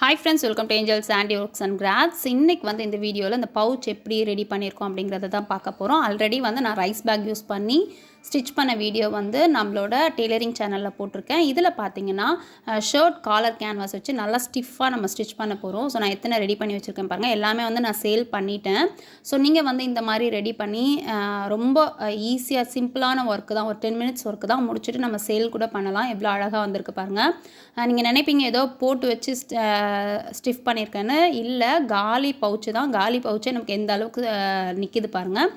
Hi friends, welcome to Angels Handiworks and Crafts. இன்னைக்கு வந்து இந்த வீடியோவில் இந்த பவுச் எப்படி ரெடி பண்ணியிருக்கோம் அப்படிங்கிறத தான் பார்க்க போகிறோம். ஆல்ரெடி வந்து நான் ரைஸ் பேக் யூஸ் பண்ணி ஸ்டிச் பண்ண வீடியோ வந்து நம்மளோட டெய்லரிங் சேனலில் போட்டிருக்கேன். இதில் பார்த்தீங்கன்னா ஷர்ட் காலர் கேன்வாஸ் வச்சு நல்லா ஸ்டிஃபாக நம்ம ஸ்டிச் பண்ண போகிறோம். ஸோ நான் எத்தனை ரெடி பண்ணி வச்சுருக்கேன் பாருங்கள். எல்லாமே வந்து நான் சேல் பண்ணிட்டேன். ஸோ நீங்கள் வந்து இந்த மாதிரி ரெடி பண்ணி ரொம்ப ஈஸியாக சிம்பிளான ஒர்க்கு தான், ஒரு 10 மினிட்ஸ் ஒர்க்கு தான் முடிச்சுட்டு நம்ம சேல் கூட பண்ணலாம். எவ்வளோ அழகாக வந்திருக்கு பாருங்கள். நீங்கள் நினைப்பீங்க ஏதோ போட்டு வச்சு ஸ்டிஃப் பண்ணியிருக்கேன்னு. இல்லை, காலி பவுச்சு தான். காலி பவுச்சே நமக்கு எந்த அளவுக்கு நிற்கிது பாருங்கள்.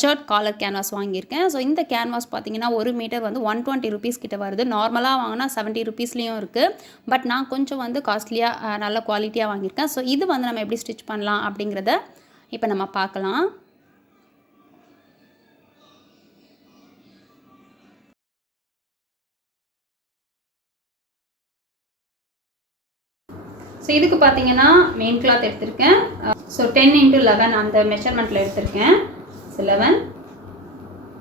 ஷர்ட் காலர் கேன்வாஸ் வாங்கியிருக்கேன். ஸோ இந்த கேன்வாஸ் பார்த்தீங்கன்னா 1 மீட்டர் வந்து 120 rupees கிட்ட வருது. நார்மலாக வாங்கினா 70 rupeesலேயும் இருக்குது. பட் நான் கொஞ்சம் வந்து காஸ்ட்லியாக நல்ல குவாலிட்டியாக வாங்கியிருக்கேன். ஸோ இது வந்து நம்ம எப்படி ஸ்டிச் பண்ணலாம் அப்படிங்கிறத இப்போ நம்ம பார்க்கலாம். ஸோ இதுக்கு பார்த்தீங்கன்னா மெயின் கிளாத் எடுத்திருக்கேன். ஸோ 10x11 அந்த மெஷர்மெண்ட்டில் எடுத்திருக்கேன். 11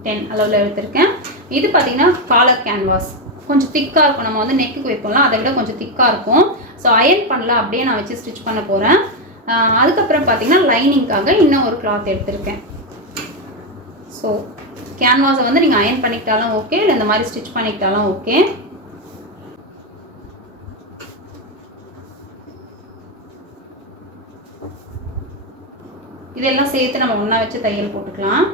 10 அளவில் எடுத்திருக்கேன். இது பார்த்தீங்கன்னா காலர் கேன்வாஸ் கொஞ்சம் திக்காக இருக்கும். நம்ம வந்து நெக்குக்கு வைப்போம்ல, அதை விட கொஞ்சம் திக்காக இருக்கும். ஸோ அயர்ன் பண்ணல, அப்படியே நான் வச்சு ஸ்டிச் பண்ண போகிறேன். அதுக்கப்புறம் பார்த்தீங்கன்னா லைனிங்காக இன்னும் ஒரு கிளாத் எடுத்திருக்கேன். ஸோ கேன்வாஸை வந்து நீங்கள் அயர்ன் பண்ணிக்கிட்டாலும் ஓகே, இல்லை இந்த மாதிரி ஸ்டிச் பண்ணிக்கிட்டாலும் ஓகே. இதெல்லாம் சேர்த்து நம்ம ஒன்றா வச்சு தையல் போட்டுக்கலாம்.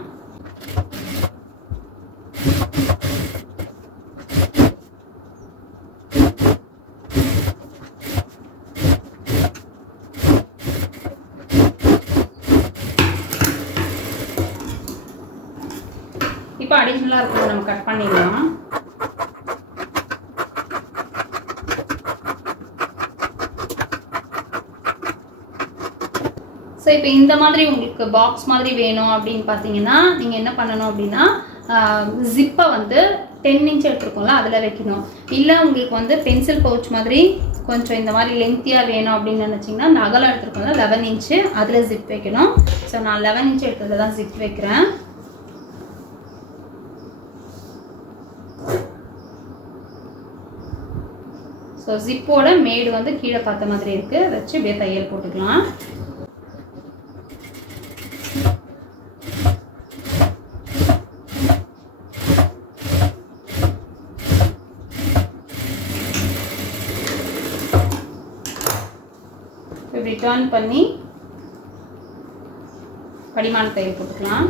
இப்போ அடிஷ்னலாக இருக்கும், நம்ம கட் பண்ணிடலாம். ஸோ இப்போ இந்த மாதிரி உங்களுக்கு பாக்ஸ் மாதிரி வேணும் அப்படின்னு பார்த்தீங்கன்னா நீங்கள் என்ன பண்ணணும் அப்படின்னா, ஜிப்பை வந்து 10 inch எடுத்துருக்கோம்ல அதில் வைக்கணும். இல்லை உங்களுக்கு வந்து பென்சில் பவுச் மாதிரி கொஞ்சம் இந்த மாதிரி லென்த்தியாக வேணும் அப்படின்னு நினச்சிங்கன்னா அந்த அகலம் எடுத்துருக்கோம்ல 11 inch அதில் ஜிப் வைக்கணும். ஸோ நான் 11 inch எடுத்ததில் தான் ஜிப் வைக்கிறேன். ஸோ ஜிப்போட மேடு வந்து கீழே பார்த்த மாதிரி இருக்குது, வச்சு இப்படியே தையல் போட்டுக்கலாம். இப்படி டர்ன் பண்ணி படிமான தையல் போட்டுக்கலாம்.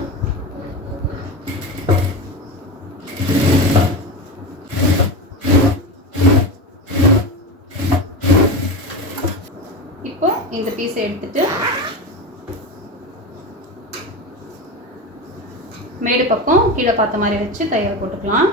இப்போ இந்த பீஸை எடுத்துட்டு மேடு பக்கம் கீழே பார்த்த மாதிரி வச்சு தையல் போட்டுக்கலாம்.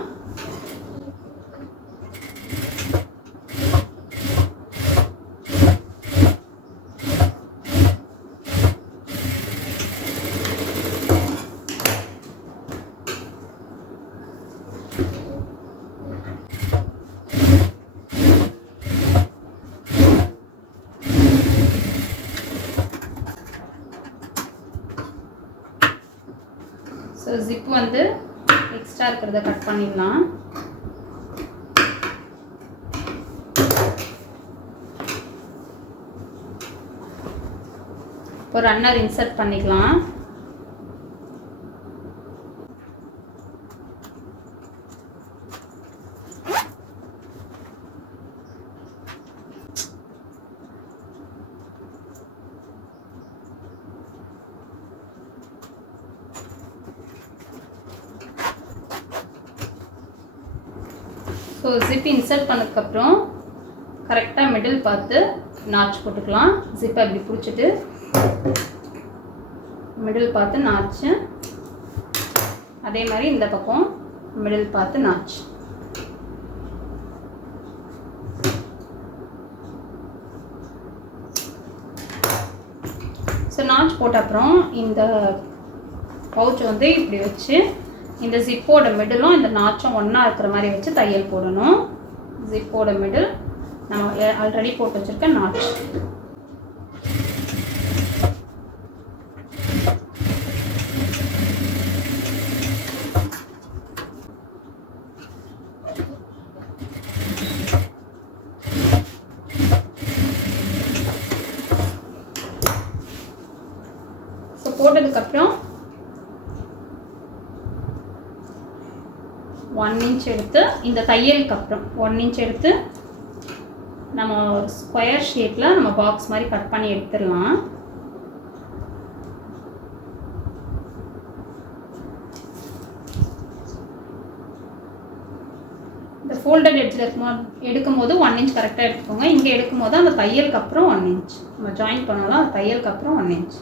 ஸோ ஜிப் வந்து எக்ஸ்ட்ரா இருக்கிறத கட் பண்ணிடலாம். இப்போ ரன்னர் இன்சர்ட் பண்ணிக்கலாம். ஸோ ஜிப் இன்சர்ட் பண்ணதுக்கப்புறம் கரெக்டாக மிடில் பார்த்து நாச் போட்டுக்கலாம். ஜிப்பை அப்படி பிடிச்சிட்டு மிடில் பார்த்து நாச்சு, அதே மாதிரி இந்த பக்கம் மிடில் பார்த்து நாச். ஸோ நாச் போட்ட அப்புறம் இந்த பவுச் வந்து இப்படி வச்சு இந்த ஜிப்போட மிடிலும் இந்த நாச்சும் ஒன்றா இருக்கிற மாதிரி வச்சு தையல் போடணும். ஜிப்போட மிடில் நம்ம ஆல்ரெடி போட்டு வச்சுருக்க நாச். போட்டதுக்கப்புறம் 1 இன்ச் எடுத்து இந்த தையலுக்கு அப்புறம் 1 இன்ச் எடுத்து நம்ம ஸ்கொயர் ஷேப்பில் நம்ம பாக்ஸ் மாதிரி கட் பண்ணி எடுத்துடலாம். இந்த ஃபோல்டட் எட்ஜில் எடுக்கும்போது 1 இன்ச் கரெக்டாக எடுத்துக்கோங்க. இங்கே எடுக்கும்போது அந்த தையலுக்கு அப்புறம் 1 இன்ச் நம்ம ஜாயின் பண்ணலாம். அந்த தையலுக்கு அப்புறம் 1 இன்ச்.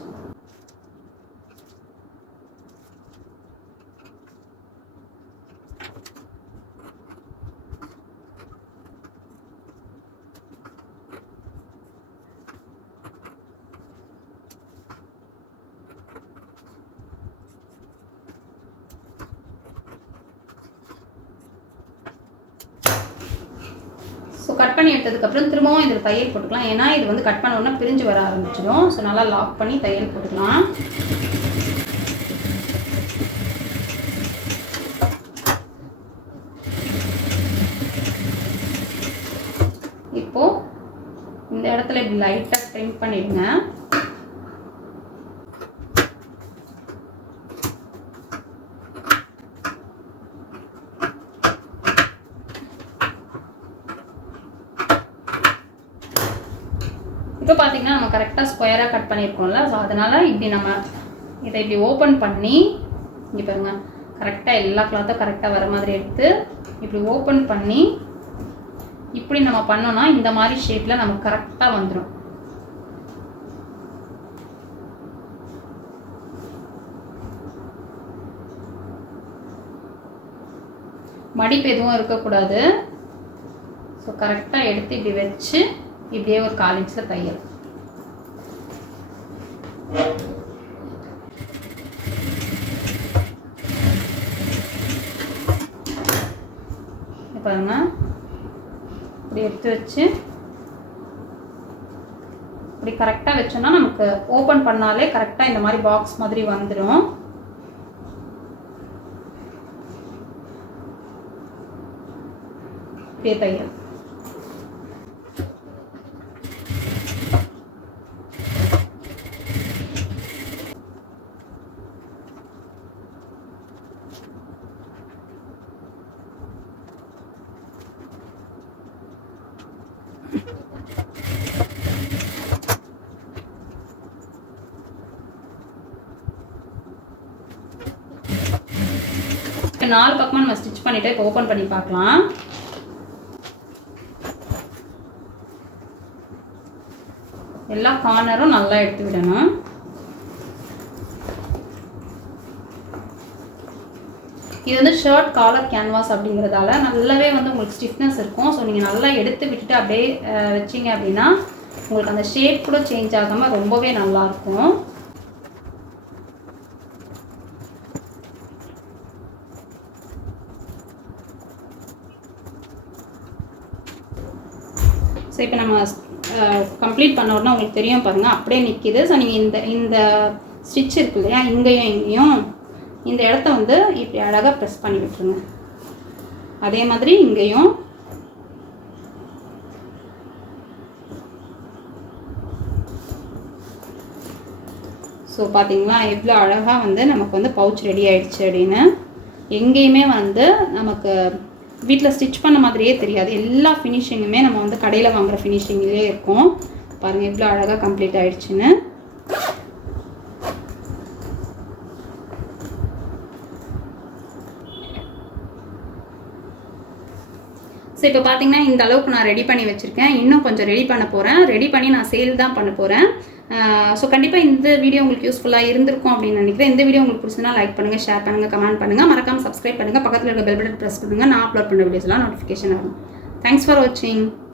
ஸோ கட் பண்ணி எடுத்ததுக்கப்புறம் திரும்பவும் இதில் தையல் போட்டுக்கலாம். ஏன்னா இது வந்து கட் பண்ண உடனே பிரிஞ்சு வர ஆரம்பிச்சிடும். ஸோ நல்லா லாக் பண்ணி தையல் போட்டுக்கலாம். இப்போது இந்த இடத்துல இப்படி லைட்டாக ட்ரிம் பண்ணிடுங்க. இப்போ பார்த்தீங்கன்னா நம்ம கரெக்டாக ஸ்கொயராக கட் பண்ணியிருக்கோம்ல. ஸோ அதனால் இப்படி நம்ம இதை இப்படி ஓப்பன் பண்ணி இங்கே பாருங்கள் கரெக்டாக எல்லா கிளாத்தும் கரெக்டாக வர மாதிரி எடுத்து இப்படி ஓப்பன் பண்ணி இப்படி நம்ம பண்ணோன்னா இந்த மாதிரி ஷேப்பில் நமக்கு கரெக்டாக வந்துடும். மடிப்பு எதுவும் இருக்கக்கூடாது. ஸோ கரெக்டாக எடுத்து இப்படி வச்சு இப்படியே ஒரு 1/4 இன்ச்சில் தையல். பாருங்க இப்படி எடுத்து வச்சு இப்படி கரெக்டாக வச்சோன்னா நமக்கு ஓப்பன் பண்ணாலே கரெக்டாக இந்த மாதிரி பாக்ஸ் மாதிரி வந்துடும். இப்படியே தையல். நாலு பக்கமாக நம்ம ஸ்டிச் பண்ணிவிட்டு இப்போ ஓப்பன் பண்ணி பார்க்கலாம். எல்லா கார்னரும் நல்லா எடுத்து விடணும். இது வந்து ஷர்ட் காலர் கேன்வாஸ் அப்படிங்கிறதால நல்லாவே வந்து உங்களுக்கு ஸ்டிஃப்னஸ் இருக்கும். ஸோ நீங்கள் நல்லா எடுத்து விட்டுட்டு அப்படியே வச்சிங்க அப்படின்னா உங்களுக்கு அந்த ஷேப் கூட சேஞ்ச் ஆகாமல் ரொம்பவே நல்லாயிருக்கும். ஸோ இப்போ நம்ம கம்ப்ளீட் பண்ண உடனே உங்களுக்கு தெரியும் பாருங்கள் அப்படியே நிற்கிது. ஸோ நீங்கள் இந்த ஸ்டிச் இருக்கு இல்லையா, இங்கேயும் இங்கேயும் இந்த இடத்த வந்து இப்படி அழகாக ப்ரெஸ் பண்ணி விட்டுருங்க. அதே மாதிரி இங்கேயும் ஸோ பார்த்தீங்களா எவ்வளோ அழகாக வந்து நமக்கு வந்து பவுச் ரெடி ஆகிடுச்சு அப்படின்னு. எங்கேயுமே வந்து நமக்கு வீட்டில் ஸ்டிச் பண்ண மாதிரியே தெரியாது. எல்லா ஃபினிஷிங்குமே நம்ம வந்து கடையில் வாங்குகிற ஃபினிஷிங்லேயே இருக்கும். பாருங்கள் எவ்வளோ அழகாக கம்ப்ளீட் ஆகிடுச்சுன்னு. ஸோ இப்போ பார்த்தீங்கன்னா இந்த அளவுக்கு நான் ரெடி பண்ணி வச்சுருக்கேன். இன்னும் கொஞ்சம் ரெடி பண்ண போகிறேன். ரெடி பண்ணி நான் சேல் தான் பண்ண போகிறேன். ஸோ கண்டிப்பாக இந்த வீடியோ உங்களுக்கு யூஸ்ஃபுல்லாக இருந்திருக்கும் அப்படின்னு நினைக்கிறேன். இந்த வீடியோ உங்களுக்கு பிடிச்சதுனா லைக் பண்ணுங்கள், ஷேர் பண்ணுங்கள், கமெண்ட் பண்ணுங்கள், மறக்காமல் சப்ஸ்கிரைப் பண்ணுங்கள், பக்கத்தில் இருக்க பெல் பட்டன் ப்ரெஸ் பண்ணுங்கள். நான் அப்லோட் பண்ணுற வீடியோஸ்லாம் நோட்டிஃபிகேஷன் ஆகும். தேங்க்ஸ் ஃபார் வாட்சிங்.